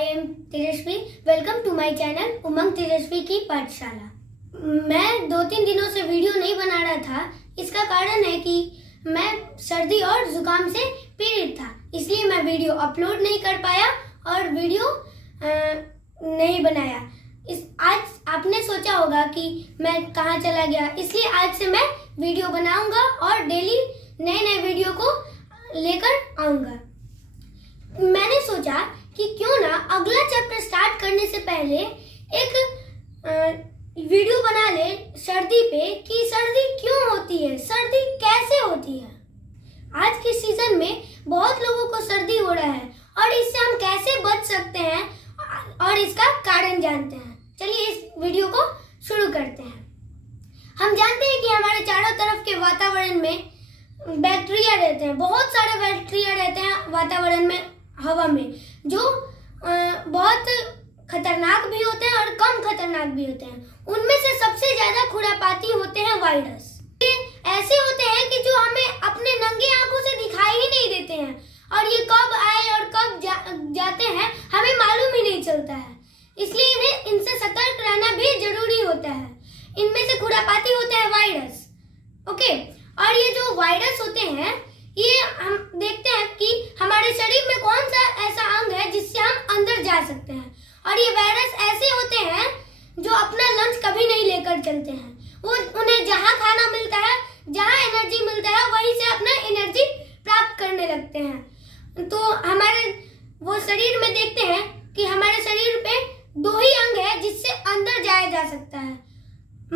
I am Tejasvi. Welcome to my channel Umang Tejasvi की पाठशाला। मैं 2-3 दिनों से वीडियो नहीं बना रहा था। इसका कारण है कि मैं सर्दी और जुकाम से पीड़ित था, इसलिए मैं वीडियो अपलोड नहीं कर पाया और वीडियो नहीं बनाया। आज आपने सोचा होगा कि मैं कहाँ चला गया, इसलिए आज से मैं वीडियो बनाऊंगा और डेली नए नए वीडियो को लेकर आऊंगा। मैंने सोचा कि क्यों ना अगला चैप्टर स्टार्ट करने से पहले एक वीडियो बना ले सर्दी पे कि सर्दी क्यों होती है, सर्दी कैसे होती है। आज के सीजन में बहुत लोगों को सर्दी हो रहा है और इससे हम कैसे बच सकते हैं और इसका कारण जानते हैं। चलिए इस वीडियो को शुरू करते हैं। हम जानते हैं कि हमारे चारों तरफ के वातावरण में बैक्टीरिया रहते हैं, बहुत सारे बैक्टीरिया रहते हैं वातावरण में, हवा में, जो बहुत खतरनाक भी होते हैं और कम खतरनाक भी होते हैं। उनमें से सबसे ज्यादा खुरापाती होते हैं वायरस। ये ऐसे होते हैं कि जो हमें अपने नंगे आंखों से दिखाई ही नहीं देते हैं और ये कब आए और कब जाते हैं हमें मालूम ही नहीं चलता है, इसलिए इनसे सतर्क रहना भी जरूरी होता है। इनमें से खुरापाती होते हैं वायरस। ओके, और ये जो वायरस होते हैं, ये हम देखते हैं कि हमारे शरीर में कौन सा ऐसा अंग है जिससे हम अंदर जा सकते हैं। और ये वायरस ऐसे होते हैं जो अपना लंच कभी नहीं लेकर चलते हैं। वो उन्हें जहाँ खाना मिलता है, जहाँ एनर्जी मिलता है, वहीं से अपना एनर्जी प्राप्त करने लगते हैं। तो हमारे वो शरीर में देखते हैं कि हमारे शरीर पे 2 ही अंग है जिससे अंदर जाया जा सकता है।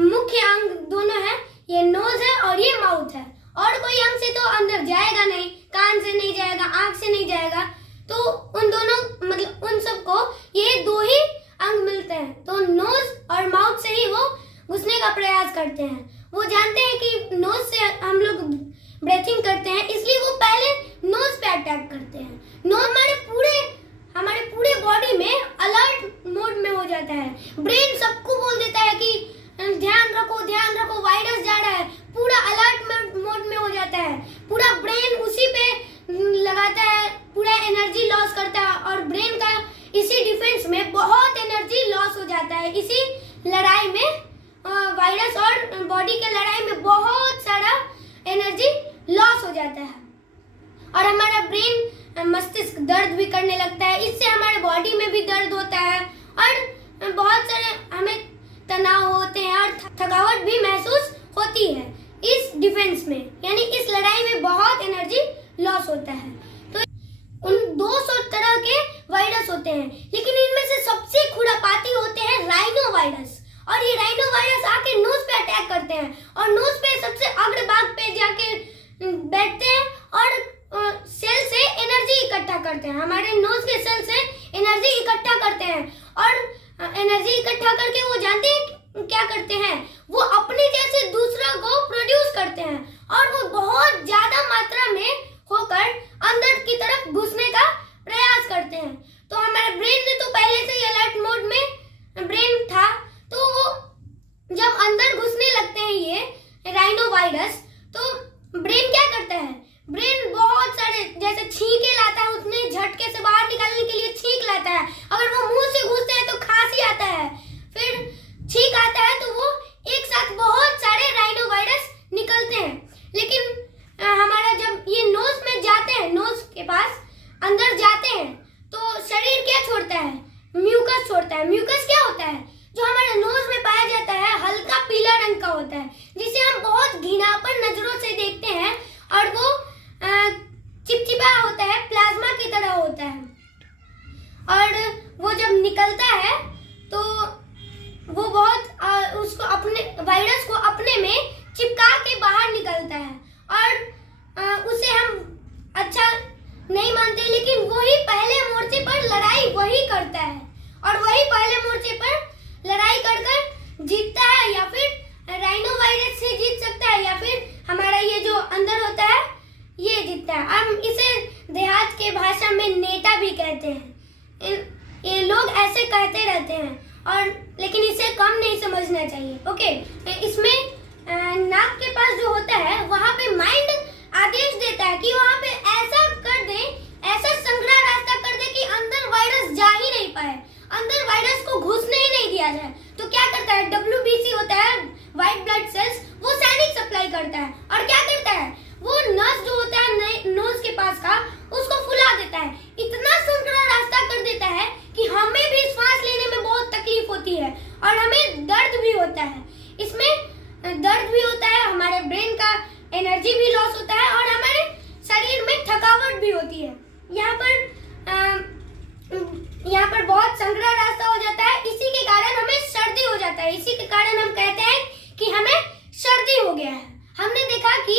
मुख्य अंग दोनों है, ये नोज है और ये माउथ है। और कोई अंग से तो अंदर जाएगा नहीं, कान से नहीं जाएगा, आंख से नहीं जाएगा। तो उन दोनों मतलब उन सबको ये 2 ही अंग मिलते हैं, तो नोज और माउथ से ही वो घुसने का प्रयास करते हैं। वो जानते हैं कि नोज से हम लोग ब्रीथिंग करते हैं, इसलिए वो पहले नोज पे अटैक करते हैं। नोज हमारे पूरे बॉडी में अलर्ट मोड में हो जाता है। ब्रेन सबको बोल देता है कि ध्यान रखो, वायरस जा रहा है। पूरा अलर्ट मोड में हो जाता है। पूरा ब्रेन उसी पे लगाता है, पूरा एनर्जी लॉस करता है और ब्रेन का इसी डिफेंस में बहुत एनर्जी लॉस हो जाता है। इसी लड़ाई में वायरस और बॉडी के लड़ाई में बहुत सारा एनर्जी लॉस हो जाता है और हमारा ब्रेन मस्तिष्क दर्द भी करने लगता है। इससे हमारे बॉडी में भी दर्द होता है और बहुत सारे हमें तनाव होते हैं और थकावट भी महसूस होती है। इस डिफेंस में यानी इस लड़ाई में बहुत एनर्जी लॉस होता है। तो उन 200 तरह के वायरस होते हैं, लेकिन इनमें से सबसे खुरापाती होते हैं राइनो वायरस। और ये राइनो वायरस आके नोज पे अटैक करते हैं और नोज पे सबसे अग्रभाग पे जाके बैठते हैं और सेल से एनर्जी इकट्ठा करते हैं। हमारे नोज के सेल से एनर्जी इकट्ठा करते हैं और एनर्जी इकट्ठा करके वो जानते हैं क्या करते हैं, वो अपने जैसे दूसरा को प्रोड्यूस करते हैं और वो बहुत ज्यादा मात्रा में होकर अंदर की तरफ घुसने का प्रयास करते हैं। तो हमारे ब्रेन में तो पहले से ही अलर्ट मोड में ब्रेन था, तो वो जब अंदर घुसने लगते हैं ये राइनो वायरस, तो ब्रेन क्या करता है, ब्रेन बहुत सारे जैसे छींके लाता है, उसने झटके से बाहर निकालने के लिए छींक लाता है। अगर वो मुंह से घुसते हैं तो खांसी आता है, फिर छींक आता है, तो वो एक साथ बहुत सारे राइनो वायरस निकलते हैं। लेकिन हमारा जब ये नोज में जाते हैं, नोज के पास अंदर जाते हैं, तो शरीर क्या छोड़ता है, म्यूकस छोड़ता है। म्यूकस क्या होता है, जो हमारे नोज में पाया जाता है, हल्का पीला रंग का होता है, जिसे हम बहुत घिनापन नजरों से देखते हैं और वो चिपचिपा होता है, प्लाज्मा की तरह होता है। और वो जब निकलता है तो वो बहुत उसको अपने वायरस को अपने में चिपका के बाहर निकलता है और उसे हम अच्छा नहीं मानते, लेकिन वही पहले मोर्चे पर लड़ाई वही करता है और वही पहले मोर्चे पर लड़ाई कर जीतता है, या फिर राइनो वायरस से जीत सकता है, या फिर हमारा ये जो अंदर होता है ये जीतता है। हम इसे देहात के भाषा में नेता भी कहते हैं। ये लोग ऐसे कहते रहते हैं और लेकिन इसे कम नहीं समझना चाहिए। ओके, इसमें नाक के पास जो होता है वहाँ पे माइंड आदेश देता है कि वहाँ पे ऐसा कर दे, ऐसा संग्रह रास्ता कर दे कि अंदर वायरस जा ही नहीं पाए। है, अंदर वायरस को घुसने ही नहीं दिया जाए, तो क्या करता है WBC होता है, व्हाइट ब्लड सेल्स, वो सैनिक सप्लाई करता है और क्या करता है वो नस जो होता है नोज के पास का उसको फुला देता है, इतना संकरा रास्ता कर देता है कि हमें भी सांस लेने में बहुत तकलीफ होती है और हमें दर्द भी होता है। इसमें दर्द भी होता है, हमारे ब्रेन का एनर्जी भी लॉस होता है और हमारे शरीर में थकावट भी होती है। यहाँ पर बहुत संकरा रास्ता हो जाता है, इसी के कारण हमें सर्दी हो जाता है, इसी के कारण हम कहते हैं कि हमें सर्दी हो गया है। हमने देखा कि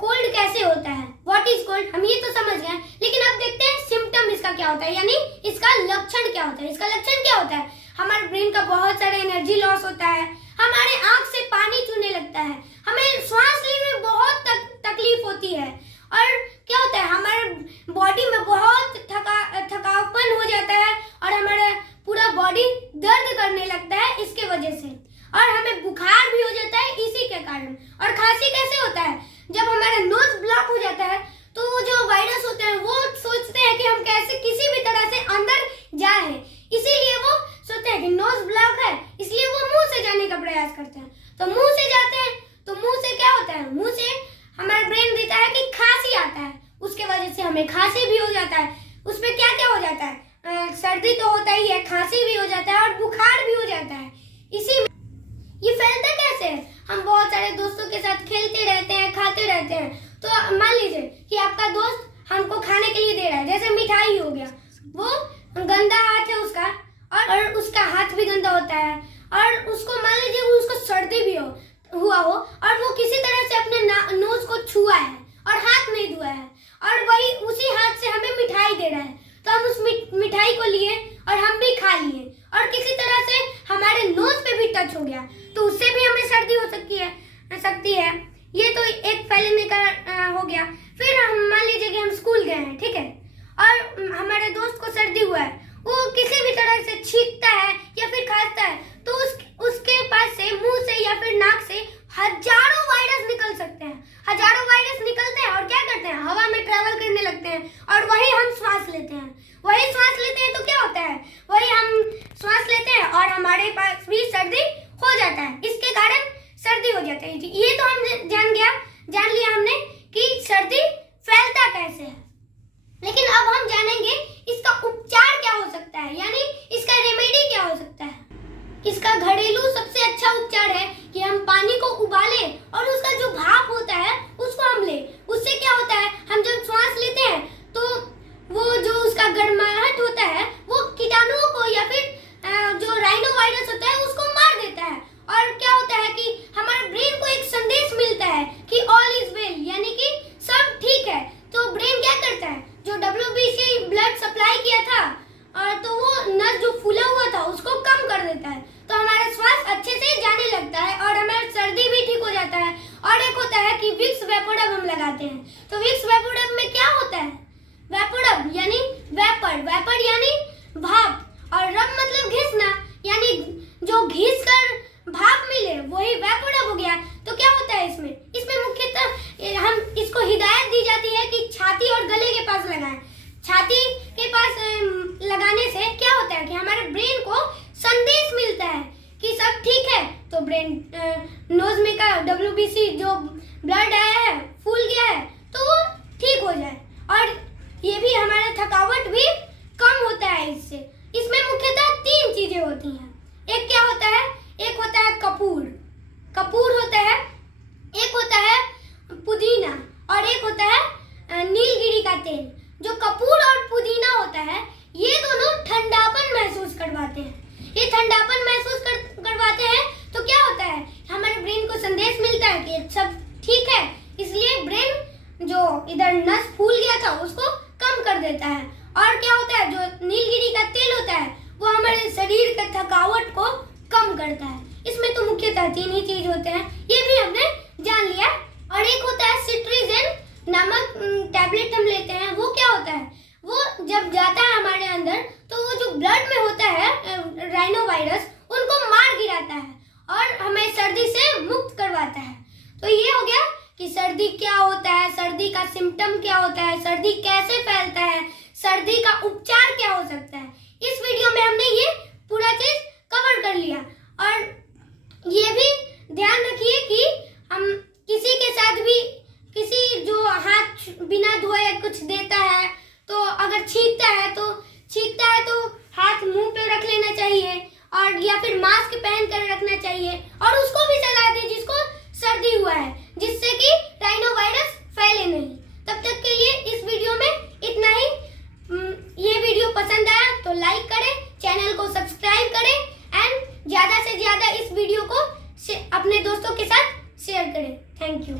कोल्ड कैसे होता है, व्हाट इज कोल्ड, हम ये तो समझ गए, लेकिन अब देखते हैं सिम्टम इसका क्या होता है, यानी इसका लक्षण क्या होता है। इसका लक्षण क्या होता है, हमारे ब्रेन का बहुत सारा एनर्जी लॉस होता है, हमारे आंख से पानी चूने लगता है, हमें सांस लेने में बहुत तकलीफ होती है और क्या होता है हमारे बॉडी में बहुत थकावपन हो जाता है और हमारा पूरा बॉडी दर्द करने लगता है इसके वजह से, और हमें बुखार भी हो जाता है इसी के कारण। और खांसी कैसे होता है, जब हमारा नोज ब्लॉक हो जाता है तो वो जो वायरस होते हैं वो सोचते हैं कि हम कैसे किसी भी तरह से अंदर जाए, इसीलिए वो सोचते हैं कि नोज ब्लॉक है, इसलिए वो मुंह से जाने का प्रयास करते हैं। तो मुंह से जाते हैं तो मुंह से क्या होता है, मुंह से हमारा ब्रेन देता है कि खांसी आता है, उसके वजह से हमें खांसी भी हो जाता है। उसमें क्या क्या हो जाता है, सर्दी तो होता ही है, खांसी भी हो जाता है और बुखार भी हो जाता है। इसी में ये फैलता कैसे है, हम बहुत सारे दोस्तों के साथ खेलते रहते हैं, खाते रहते हैं, तो मान लीजिए कि आपका दोस्त हमको खाने के लिए दे रहा है, जैसे मिठाई हो गया, वो गंदा हाथ है उसका और उसका हाथ भी गंदा होता है और उसको मान लीजिए उसको सर्दी भी हुआ हो और वो किसी तरह से अपने नोज को छुआ है और हाथ नहीं धोया है और वही उसी हाथ से हमें मिठाई दे रहा है, तो हम उस मिठाई को लिए और हम भी खा लिए और किसी तरह से हमारे नोज पे भी टच हो गया, तो उससे भी हमें सर्दी हो सकती है। ये तो एक फैलने का हो गया। फिर हम मान लीजिए कि हम स्कूल गए हैं, ठीक है, और हमारे दोस्त को सर्दी हुआ है, वो किसी भी तरह से छींकता है या फिर खांसता है, तो उसके पास से मुंह से या फिर नाक से हजारों वायरस निकल सकते हैं। हजारों वायरस निकलते हैं और क्या करते हैं, हवा में ट्रेवल करने लगते हैं और वही हम श्वास लेते हैं। वही श्वास लेते हैं तो क्या होता है, वही हम श्वास लेते हैं और हमारे पास भी सर्दी हो जाता है, इसके कारण सर्दी हो जाता है। ये तो हम जान लिया हमने कि सर्दी फैलता कैसे है, लेकिन अब हम जानेंगे इसका उपचार क्या हो सकता है, यानी इसका रेमेडी क्या हो सकता है। इसका घरेलू सबसे अच्छा उपचार है कि हम पानी को उबालें और उसका जो भाप होता है उसको हम लें। उससे क्या होता है, हम जब श्वास लेते हैं तो वो जो उसका गर्माहट होता है वो कीटाणुओं को या फिर जो राइनो वायरस होता है उसको मार देता है और क्या होता है कि हमारे ब्रेन को एक संदेश मिलता है कि ऑल इज वेल, यानी कि सब ठीक है। तो ब्रेन क्या करता है, जो WBC ब्लड सप्लाई किया था तो वो नस जो फूला हुआ था उसको कम कर देता है, तो हमारा श्वास अच्छे से जाने लगता है और हमारा सर्दी भी ठीक हो जाता है। और एक होता है कि विक्स वेपोडब हम लगाते हैं, तो विक्स वेपोडब में क्या होता है, वेपोडब यानी वेपर यानी भाप और रब मतलब घिसना, यानी जो घिस कर भाप मिले वही वेपोडब हो गया। तो क्या होता है इसमें मुख्यतः हम इसको हिदायत दी जाती है कि छाती और गले के पास लगाएं। छाती के पास लगाने से क्या होता है कि हमारे ब्रेन को संदेश मिलता है कि सब ठीक है, तो ब्रेन नोज में का WBC जो ब्लड आया है फूल गया है तो वो ठीक हो जाए और ये भी हमारा थकावट भी कम होता है इससे। इसमें मुख्यतः 3 चीजें होती हैं। एक क्या होता है, एक होता है कपूर होता है, एक होता है पुदीना और एक होता है नीलगिरी का तेल। जो कपूर और पुदीना होता है ये दोनों ठंडापन महसूस करवाते हैं। ये ठंडापन महसूस करवाते हैं तो क्या होता है, हमारे ब्रेन को संदेश मिलता है कि सब ठीक है, इसलिए ब्रेन जो इधर नस फूल गया था उसको कम कर देता है। और क्या होता है, जो नीलगिरी का तेल होता है वो हमारे शरीर के थकावट को कम करता है। इसमें तो मुख्यतः 3 ही चीज होते हैं, ये भी हमने जान लिया। और एक होता है सिट्रीजिन नामक टैबलेट हम लेते हैं, वो क्या होता है, वो जब जाता है हमारे अंदर तो वो जो ब्लड में होता है राइनो वायरस उनको मार गिराता है और हमें सर्दी से मुक्त करवाता है। तो ये हो गया कि सर्दी क्या होता है, सर्दी का सिम्टम क्या होता है, सर्दी कैसे फैलता है, सर्दी का उपचार क्या हो सकता है। इस वीडियो में बिना धोए कुछ देता है, तो अगर छींकता है तो हाथ मुंह पे रख लेना चाहिए, और या फिर मास्क पहन कर रखना चाहिए, और उसको भी सलाह दें जिसको सर्दी हुआ है, जिससे कि राइनो वायरस फैले नहीं। तब तक के लिए इस वीडियो में इतना ही। ये वीडियो पसंद आया तो लाइक करें, चैनल को सब्सक्राइब करें एंड ज्यादा से ज्यादा इस वीडियो को अपने दोस्तों के साथ शेयर करें। Thank you.